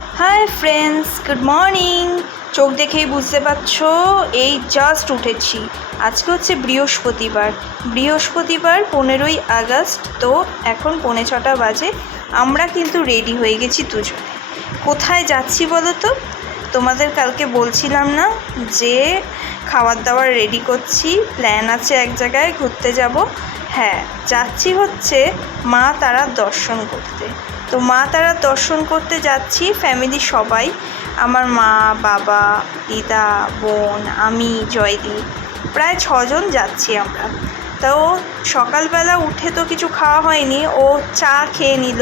Hi friends good morning চোখ দেখেই বুঝতে পারছ, এই জাস্ট উঠেছি। আজকে হচ্ছে বৃহস্পতিবার। বৃহস্পতিবার পনেরোই আগস্ট, তো এখন পৌনে ছটা বাজে। আমরা কিন্তু রেডি হয়ে গেছি দুজনে। কোথায় যাচ্ছি বলো তো তোমাদের কালকে বলছিলাম না যে খাবার দাবার রেডি করছি। প্ল্যান আছে এক জায়গায়, ঘুরতে যাব। হ্যাঁ যাচ্ছি হচ্ছে মা তারা দর্শন করতে। তো মা তারার দর্শন করতে যাচ্ছি ফ্যামিলি সবাই। আমার মা, বাবা, দিদা, বোন, আমি জয়দি প্রায় ছজন যাচ্ছি আমরা। তো সকালবেলা উঠে তো কিছু খাওয়া হয়নি, ও চা খেয়ে নিল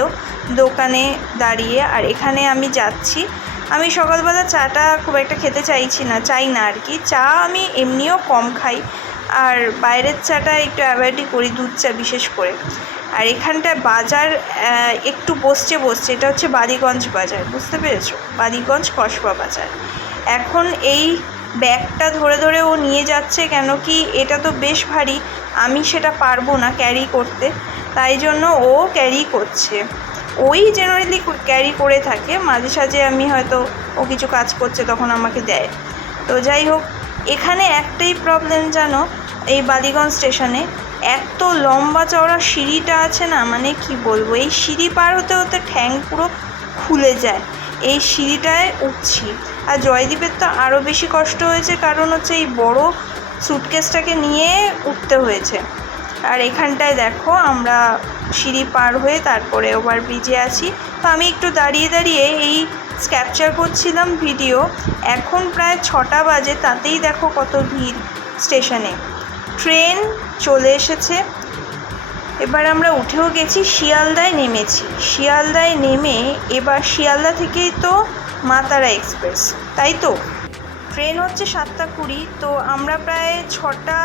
দোকানে দাঁড়িয়ে, আর এখানে আমি যাচ্ছি। আমি সকালবেলা চাটা খুব একটা খেতে চাইছি না, চাই না আর কি। চা আমি এমনিও কম খাই। আর বাইরের চাটা একটু অ্যাভয়েডই করি, দুধ চা বিশেষ করে। আর এখানটায় বাজার একটু বসছে বসছে। এটা হচ্ছে বালিগঞ্জ বাজার, বুঝতে পেরেছ? বালিগঞ্জ কসবা বাজার। এখন এই ব্যাগটা ধরে ধরে ও নিয়ে যাচ্ছে কেন কি, এটা তো বেশ ভারী। আমি সেটা পারব না ক্যারি করতে। তাই জন্য ও ক্যারি করছে। ওই জেনারেলি ক্যারি করে থাকে। মাঝে সাঝে আমি হয়তো ও কিছু কাজ করছে, তখন আমাকে দেয়। তো যাই হোক এখানে একটাই প্রবলেম জানো? এই বালিগঞ্জ স্টেশনে এত লম্বা চওড়া সিঁড়িটা আছে না? মানে কি বলব? এই সিঁড়ি পার হতে হতে ঠ্যাং পুরো খুলে যায়। এই সিঁড়িটায় উঠছি। আর জয়দীপের তো আরও বেশি কষ্ট হয়েছে কারণ হচ্ছে এই বড় সুটকেসটাকে নিয়ে উঠতে হয়েছে। আর এখানটায় দেখো, আমরা সিঁড়ি পার হয়ে তারপরে ওভার ব্রিজে আছি। তো আমি একটু দাঁড়িয়ে দাঁড়িয়ে এই ক্যাপচার করছিলাম ভিডিও এখন প্রায় ছটা বাজে, তাতেই দেখো কত ভিড় স্টেশনে। ট্রেন চলে এসেছে। এবার আমরা উঠেও গেছি, শিয়ালদায় নেমেছি। শিয়ালদায় নেমে এবার শিয়ালদা থেকেই তো মাতারা এক্সপ্রেস, তাই তো? ট্রেন হচ্ছে সাতটা কুড়ি, তো আমরা প্রায় ছটা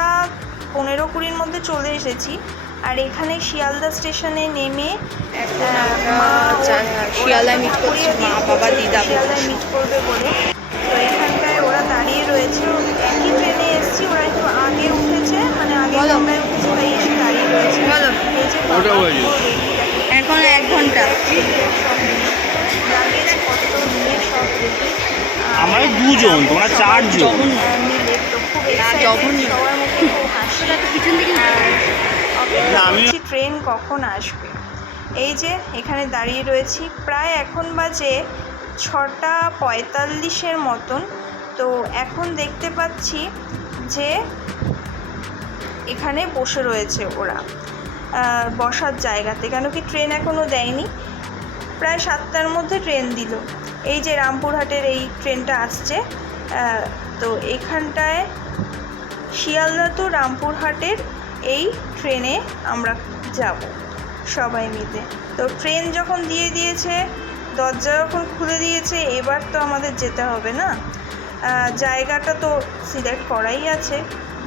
পনেরো কুড়ির মধ্যে চলে এসেছি। আর এখানে শিয়ালদা স্টেশনে নেমে আহ, মা ও- শিয়ালদায় meet করছে, মা, বাবা, দিদা, বোন। শিয়ালদায় মিট করবে বলে তো এখানটায় ওরা দাঁড়িয়ে রয়েছে একই ট্রেনে এসেছি ওরা একটু আগে উঠেছে মানে আগে। আমরা উঠেছি তাই এসে দাঁড়িয়ে রয়েছে এই যে। এখন এক ঘণ্টা নিয়ে সব। আমরা দুজন তোমরা চারজন জঘন্য। সবার মুখে হাসি। পিছন থেকে ট্রেন কখন আসবে। এই যে এখানে দাঁড়িয়ে রয়েছি, প্রায় এখন বাজে ছটা পঁয়তাল্লিশের মতন। তো এখন দেখতে পাচ্ছি যে এখানে বসে রয়েছে ওরা বসার জায়গাতে, কেন কি ট্রেন এখনও দেয়নি। প্রায় সাতটার মধ্যে ট্রেন দিল। এই যে রামপুরহাটের এই ট্রেনটা আসছে তো এখানটায় শিয়ালদা তো রামপুরহাটের এই ট্রেনে আমরা যাব সবাই মিলে। তো ট্রেন যখন দিয়ে দিয়েছে দরজা যখন খুলে দিয়েছে এবার তো আমাদের যেতে হবে না। জায়গাটা তো সিলেক্ট করাই আছে।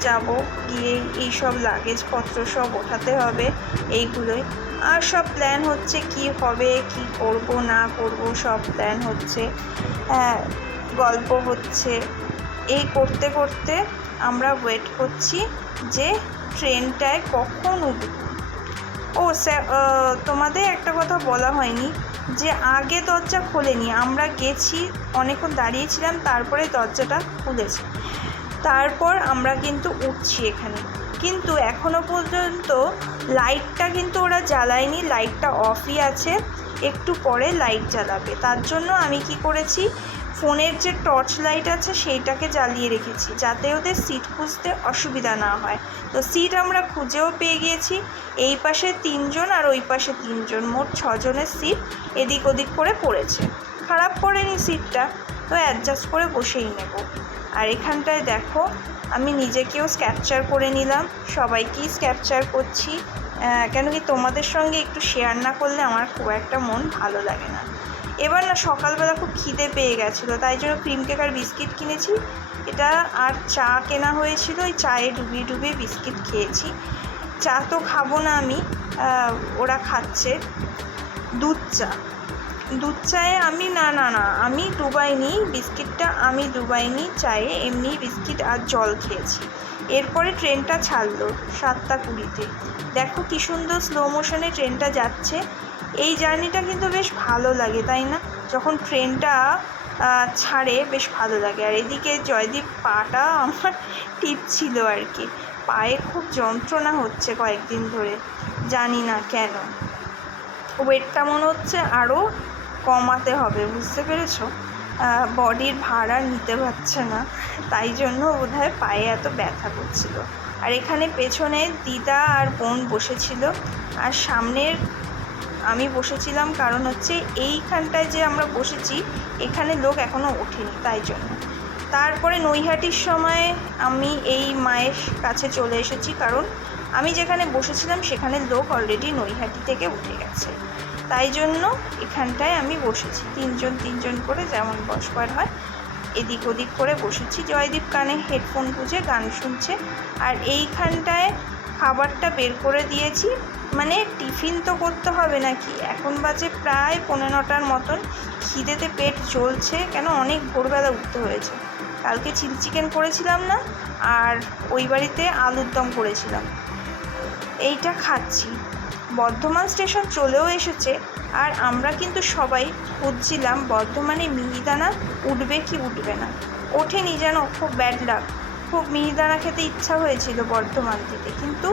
যাব গিয়ে এই সব লাগেজপত্র সব ওঠাতে হবে এইগুলোই। আর সব প্ল্যান হচ্ছে কি হবে কি করব না করব সব প্ল্যান হচ্ছে। হ্যাঁ, গল্প হচ্ছে। এই করতে করতে আমরা ওয়েট করছি যে ট্রেনটায় কখন উঠব? ও, স্যার তোমাদের একটা কথা বলা হয়নি যে আগে দরজা খোলেনি। আমরা গেছি, অনেকক্ষণ দাঁড়িয়েছিলাম, তারপরে দরজাটা খুলেছে। তারপর আমরা কিন্তু উঠছি এখানে। কিন্তু এখনও পর্যন্ত লাইটটা কিন্তু ওরা জ্বালায়নি, লাইটটা অফই আছে। একটু পরে লাইট জ্বালাবে। তার জন্য আমি কি করেছি ফোনের যে টর্চ লাইট আছে সেইটাকে জ্বালিয়ে রেখেছি, যাতে ওদের সিট খুঁজতে অসুবিধা না হয়। তো সিট আমরা খুঁজেও পেয়ে গিয়েছি এই পাশে তিনজন আর ওই পাশে তিনজন, মোট ছজনের সিট এদিক ওদিক করে পড়েছে। খারাপ পড়েনি সিটটা তো অ্যাডজাস্ট করে বসেই নেব। আর এখানটায় দেখো, আমি নিজেকেও স্ক্যাপচার করে নিলাম, সবাইকেই স্ক্যাপচার করছি। কেন কি তোমাদের সঙ্গে একটু শেয়ার না করলে আমার খুব একটা মন ভালো লাগে না। এবার না সকালবেলা খুব খিদে পেয়ে গেছিল, তাই জন্য ক্রিম কেক আর বিস্কিট কিনেছি। এটা আর চা কেনা হয়েছিল ওই চায়ে ডুবিয়ে ডুবিয়ে বিস্কিট খেয়েছি। চা তো খাব না আমি ওরা খাচ্ছে। দুধ চা। দুধ চায়ে আমি, না না না, আমি ডুবাইনি বিস্কিটটা আমি ডুবাইনি, চায়ে এমনি বিস্কিট আর জল খেয়েছি। এরপরে ট্রেনটা ছাড়লো সাতটা কুড়িতে। দেখো কি সুন্দর স্লো মোশনে ট্রেনটা যাচ্ছে। এই জার্নিটা কিন্তু বেশ ভালো লাগে, তাই না? যখন ট্রেনটা ছাড়ে বেশ ভালো লাগে। আর এদিকে জয়দীপ পাটা আমার টিপ ছিল আর কি। পায়ে খুব যন্ত্রণা হচ্ছে কয়েকদিন ধরে, জানি না কেন। ওয়েটটা মনে হচ্ছে আরও কমাতে হবে, বুঝতে পেরেছ? বডির ভার আর নিতে পারছে না, তাই জন্য বোধহয় পায়ে এত ব্যথা করছিল। আর এখানে পেছনে দিদা আর বোন বসেছিল, আর সামনের আমি বসেছিলাম কারণ হচ্ছে এইখানটায় যে আমরা বসেছি, এখানে লোক এখনও ওঠেনি, তাই জন্য। তারপরে নৈহাটির সময় আমি এই মায়ের কাছে চলে এসেছি কারণ আমি যেখানে বসেছিলাম সেখানে লোক অলরেডি নৈহাটি থেকে উঠে গেছে। তাই জন্য এখানটায় আমি বসেছি। তিনজন তিনজন করে যেমন বসবার হয়, এদিক ওদিক করে বসেছি। জয়দীপ কানে হেডফোন গুঁজে গান শুনছে। আর এইখানটায় খাবারটা বের করে দিয়েছি। মানে টিফিন তো করতে হবে নাকি? এখন বাজে প্রায় পৌনে নটার মতন। খিদেতে পেট জ্বলছে। কেন? অনেক ভোরবেলা উঠতে হয়েছে। কালকে চিলি চিকেন করেছিলাম না, আর ওই বাড়িতে আলুর দম করেছিলাম। এইটা খাচ্ছি। বর্ধমান স্টেশন চলেও এসেছে, আর আমরা কিন্তু সবাই খুঁজছিলাম, বর্ধমানে মিহিদানা উঠবে কি উঠবে না। ওঠেনি যেন, খুব ব্যাড লাক খুব মিহিদানা খেতে ইচ্ছা হয়েছিল বর্ধমান থেকে, কিন্তু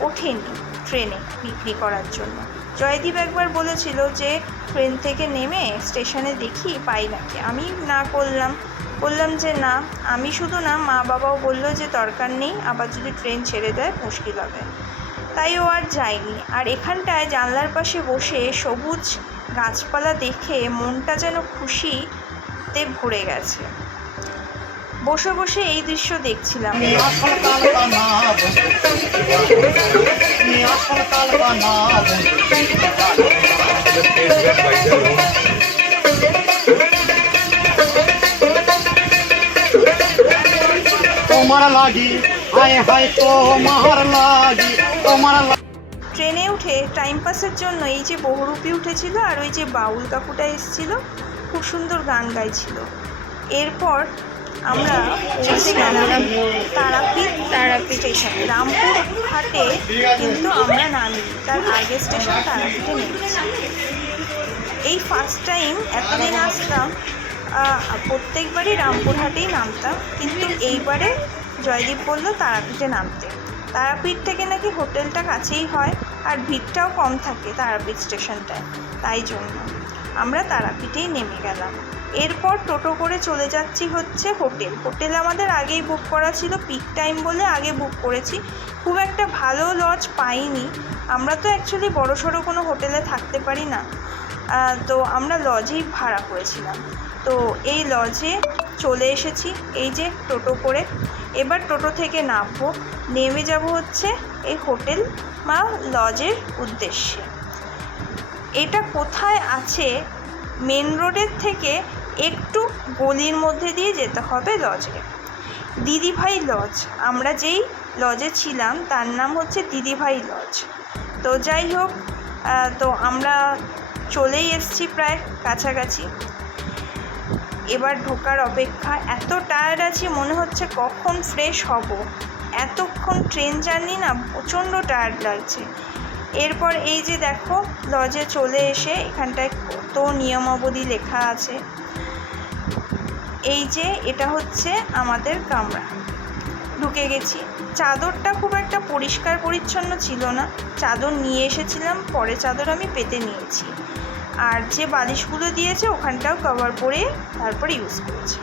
ওঠেনি। ট্রেনে বিক্রি করার জন্য। জয়দীপ একবার বলেছিল যে, ট্রেন থেকে নেমে স্টেশনে দেখি পাই নাকি। আমি না করলাম। বললাম যে, না, আমি শুধু না মা বাবাও বলল যে, দরকার নেই, আবার যদি ট্রেন ছেড়ে দেয়, মুশকিল হবে। তাই ও আর যায়নি। আর এখানটায় জানলার পাশে বসে সবুজ গাছপালা দেখে মনটা যেন খুশিতে ভরে গেছে। বসে বসে এই দৃশ্য দেখছিলাম। তোমার লাগি হায় হায় তোমার লাগি তোমার ট্রেনে উঠে টাইম পাসের জন্য এই যে বহুরূপী উঠেছিল আর ওই যে বাউল কাকুটা এসেছিল খুব সুন্দর গান গাইছিল। এরপর আমরা পৌঁছে গেলাম তারাপীঠ। তারাপীঠ। স্টেশন রামপুর ঘাটে কিন্তু আমরা নামি। তার আগের স্টেশন তারাপীঠে নেমেছি। এই ফার্স্ট টাইম এতদিন আসতাম প্রত্যেকবারই রামপুরহাটেই নামতাম কিন্তু এইবারে জয়দীপ বলল তারাপীঠে নামতে। তারাপীঠ থেকে নাকি হোটেলটা কাছেই হয় আর ভিড়টাও কম থাকে তারাপীঠ স্টেশনটায়। তাই জন্য আমরা তারাপীঠেই নেমে গেলাম। এরপর টোটো করে চলে যাচ্ছি হচ্ছে হোটেল। হোটেল আমাদের আগেই বুক করা ছিল পিক টাইম বলে আগে বুক করেছি। খুব একটা ভালো লজ পাইনি। আমরা তো অ্যাকচুয়ালি বড় সড়ো কোনো হোটেলে থাকতে পারি না। তো আমরা লজেই ভাড়া করেছিলাম। তো এই লজে চলে এসেছি, এই যে টোটো করে। এবার টোটো থেকে নামবো, নেমে যাব হচ্ছে এই হোটেল বা লজের উদ্দেশ্যে। এটা কোথায় আছে? মেন রোডের থেকে একটু গলির মধ্যে দিয়ে যেতে হবে লজে। দিদিভাই লজ, আমরা যেই লজে ছিলাম, তার নাম হচ্ছে দিদিভাই লজ। তো যাই হোক তো আমরা চলেই এসছি প্রায় কাছাকাছি। এবার ঢোকার অপেক্ষা, এত টায়ার্ড আছি, মনে হচ্ছে কখন ফ্রেশ হব। এতক্ষণ ট্রেন জার্নি না, প্রচণ্ড টায়ার্ড লাগছে। এরপর এই যে দেখো, লজে চলে এসে এখানটায় কত নিয়মাবলী লেখা আছে। এই যে এটা হচ্ছে আমাদের কামরা। ঢুকে গেছি। চাদরটা খুব একটা পরিষ্কার পরিচ্ছন্ন ছিল না। চাদর নিয়ে এসেছিলাম, পরে চাদর আমি পেতে নিয়েছি। আর যে বালিশগুলো দিয়েছে, ওখানটাও কভার করে তারপরে ইউজ করেছি।